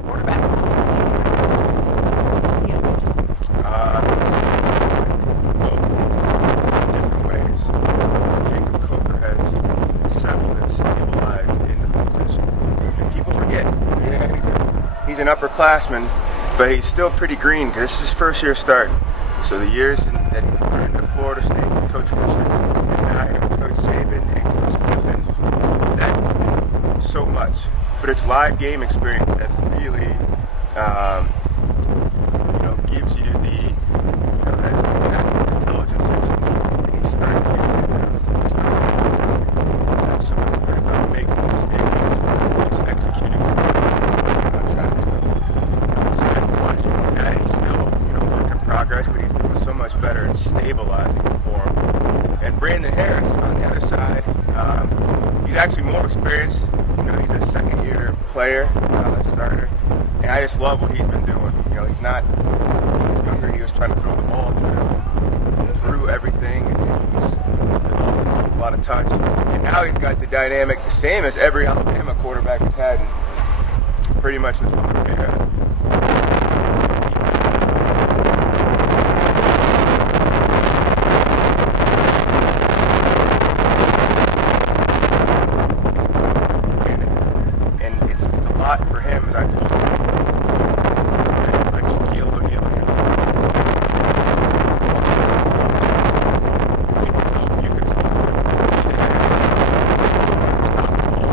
quarterbacks obviously Both different ways. Jacob Coker has settled and stabilized in the position. And people forget, he's an upperclassman, but he's still pretty green because this is his first year starting. So the years that he's learned at Florida State, Coach Fisher, and now him, Coach Saban, and Coach Kiffin, that so much. But it's live game experience that really, gives you the, that intelligence. And he's starting to get it now. He's starting to get someone who's about making mistakes, just executing on track. So I'm watching that. He's still, work in progress, but he's doing so much better and stabilizing the form. And Brandon Harris on the other side, he's actually more experienced. He's a second-year player, starter, and I just love what he's been doing. He's not younger. He was trying to throw the ball through everything, and he's developed a lot of touch. And now he's got the dynamic, the same as every Alabama quarterback has had in pretty much his modern era. For him, as I told him, like Shaquille O'Neal, you can stop the ball.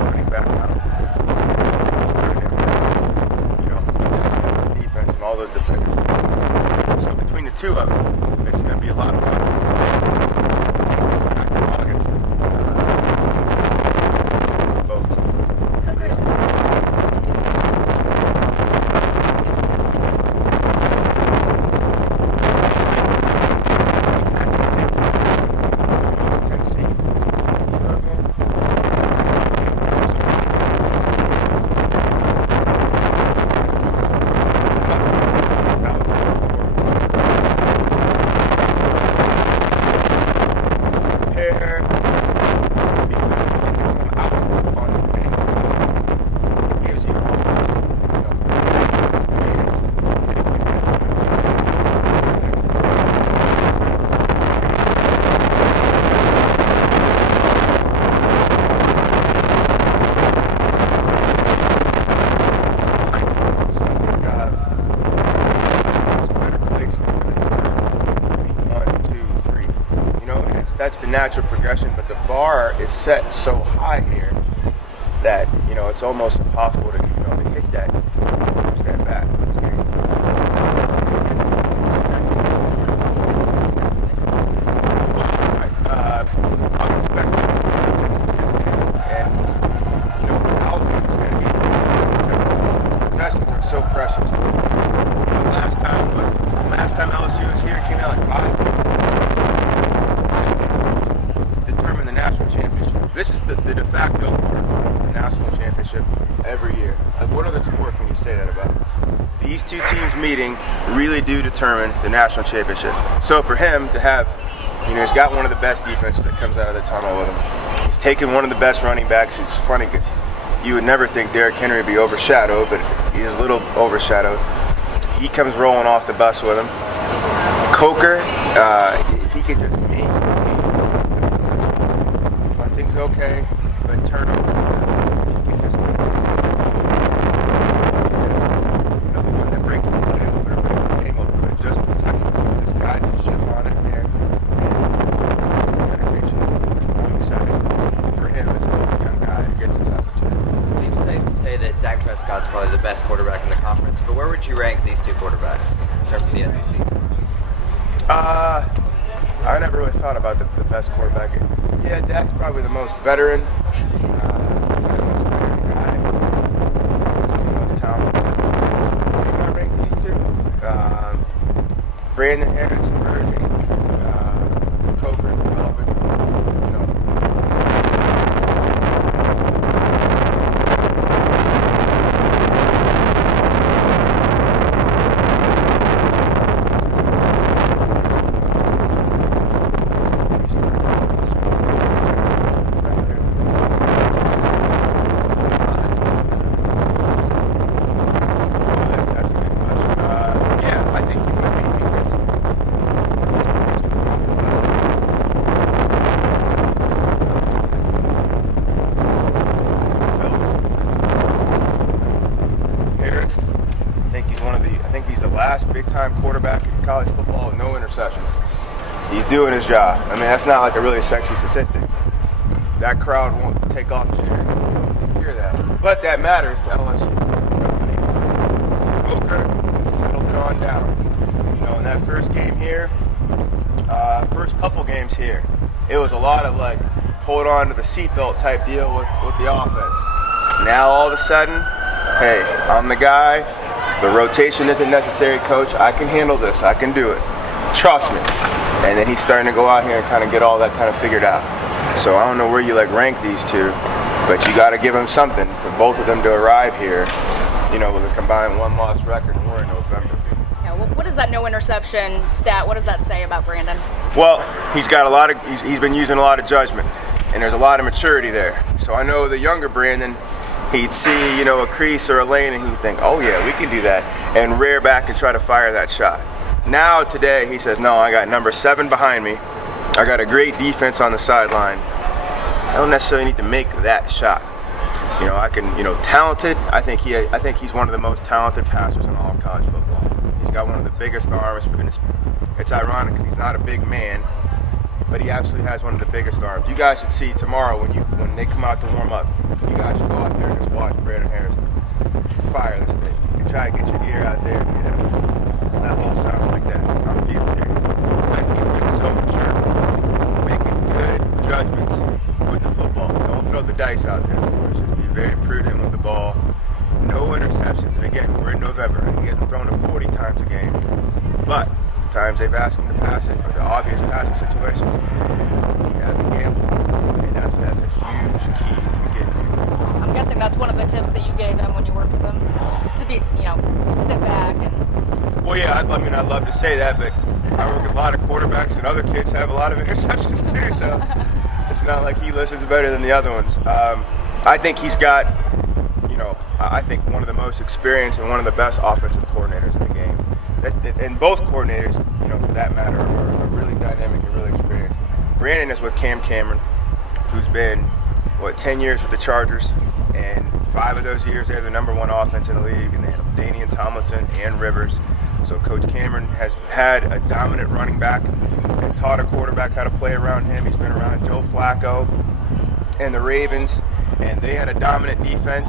Running back out, defense and all those defenders. So between the two of them, it's going to be a lot of fun. That's the natural progression, but the bar is set so high here that it's almost impossible to to hit that step back. I'm expecting, and Alabama's going to be possessions are so precious. Last time LSU was here, it came out like 5. Determine the national championship. This is the de facto national championship every year. Like, what other sport can you say that about? These two teams meeting really do determine the national championship. So for him to have, he's got one of the best defenses that comes out of the tunnel with him. He's taken one of the best running backs. It's funny because you would never think Derrick Henry would be overshadowed, but he's a little overshadowed. He comes rolling off the bus with him. Coker, if he can just make things okay, but turnover. The one that breaks the play over, but just protect us. This guy just shit on it there. I'm excited for him as a young guy to get this opportunity. It seems safe to say that Dak Prescott's probably the best quarterback in the conference, but where would you rank these two quarterbacks in terms of the SEC? I never really thought about the best quarterback. Yeah, Dak's probably the most veteran. The most talented. I rank these two. Brandon Harris emerging. Coker developing. college football, no interceptions. He's doing his job. I mean, that's not like a really sexy statistic. That crowd won't take off cheering. You'll hear that. But that matters to LSU. Booker settled it on down. You know, in that first game here, first couple games here, it was a lot of like hold on to the seatbelt type deal with the offense. Now all of a sudden, hey, I'm the guy. The rotation isn't necessary, coach. I can handle this. I can do it. Trust me. And then he's starting to go out here and kind of get all that kind of figured out. So I don't know where you like rank these two, but you got to give them something for both of them to arrive here, you know, with a combined 1-loss record, and we're in November. Yeah, well, what is that no interception stat? What does that say about Brandon? Well, he's been using a lot of judgment, and there's a lot of maturity there. So I know the younger Brandon, he'd see, you know, a crease or a lane and he'd think, oh yeah, we can do that, and rear back and try to fire that shot. Now today he says, no, I got number 7 behind me. I got a great defense on the sideline. I don't necessarily need to make that shot. You know, I can, you know, talented. I think he's one of the most talented passers in all of college football. He's got one of the biggest arms. It's ironic because he's not a big man, but he absolutely has one of the biggest arms. You guys should see tomorrow when they come out to warm up. You guys should go out there and just watch Brandon Harrison fire this thing and try to get your ear out there. You know, that whole sound like that. I'm being serious. But he's been so mature, making good judgments with the football. Don't throw the dice out there for us. Just be very prudent with the ball. No interceptions. And again, we're in November. He hasn't thrown it 40 times a game. But the times they've asked him to pass it, or the obvious passing situations, he hasn't gambled. And that's a huge key to getting here. I'm guessing that's one of the tips that you gave him when you worked with him, to be, you know, sit back and... Well, yeah, I mean, I'd love to say that, but I work with a lot of quarterbacks, and other kids have a lot of interceptions too, so it's not like he listens better than the other ones. I think he's got, you know, I think one of the most experienced and one of the best offensive coordinators in the game. And both coordinators, you know, for that matter, are really dynamic and really experienced. Brandon is with Cam Cameron, who's been, 10 years with the Chargers, and 5 of those years they're the number 1 offense in the league, and they have Danian Tomlinson and Rivers. So Coach Cameron has had a dominant running back and taught a quarterback how to play around him. He's been around Joe Flacco and the Ravens, and they had a dominant defense.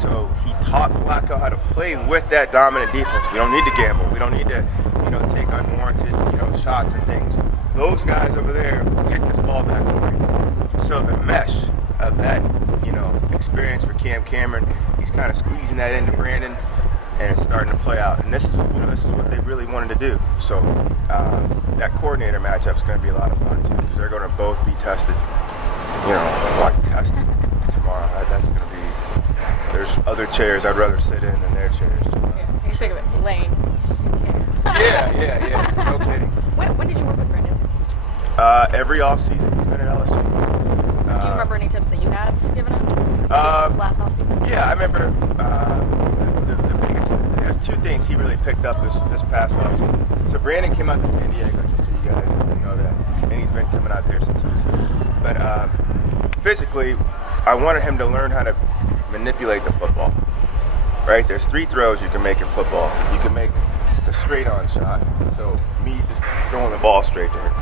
So he taught Flacco how to play with that dominant defense. We don't need to gamble. We don't need to, you know, take unwarranted, you know, shots and things. Those guys over there will get this ball back for you. So the mesh of that, you know, experience for Cam Cameron, he's kind of squeezing that into Brandon, and it's starting to play out. And this is what they really wanted to do. So that coordinator matchup is going to be a lot of fun too, because they're going to both be tested. You know, like tested tomorrow. That's going to be. There's other chairs I'd rather sit in than their chairs. Yeah, you think of it, Lane. Yeah. No kidding. When did you work with Brandon? Every offseason he's been at LSU. Do you remember any tips that you have given him this last offseason? Yeah, I remember the biggest. There's 2 things he really picked up this past offseason. So Brandon came out to San Diego, just so you guys know that, and he's been coming out there since he was here. But physically, I wanted him to learn how to manipulate the football. Right? There's 3 throws you can make in football. You can make the straight-on shot, so me just throwing the ball straight to her.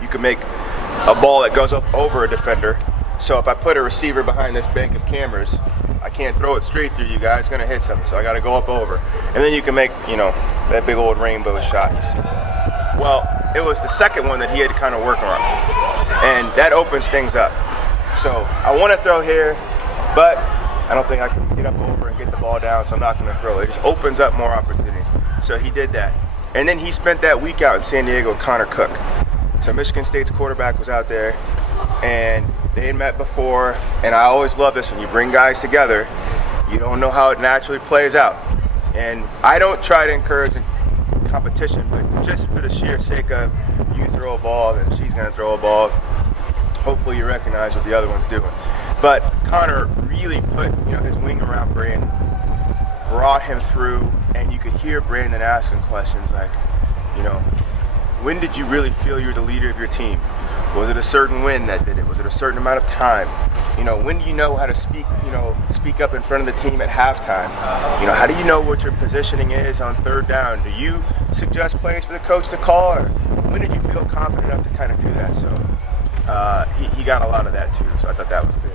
You can make a ball that goes up over a defender. So if I put a receiver behind this bank of cameras, I can't throw it straight through you guys. It's going to hit something, so I got to go up over. And then you can make, you know, that big old rainbow shot you see. Well, it was the second one that he had to kind of work on, and that opens things up. So I want to throw here, but I don't think I can get up over and get the ball down, so I'm not going to throw it. It just opens up more opportunities. So he did that. And then he spent that week out in San Diego with Connor Cook. So Michigan State's quarterback was out there, and they had met before, and I always love this when you bring guys together, you don't know how it naturally plays out. And I don't try to encourage competition, but just for the sheer sake of you throw a ball and she's going to throw a ball, hopefully you recognize what the other one's doing. But Connor really put, you know, his wing around Brandon, brought him through, and you could hear Brandon asking questions like, you know, when did you really feel you were the leader of your team? Was it a certain win that did it? Was it a certain amount of time? when do you know how to speak up in front of the team at halftime? How do you know what your positioning is on third down? Do you suggest plays for the coach to call, or when did you feel confident enough to kind of do that? So he got a lot of that too. So I thought that was big.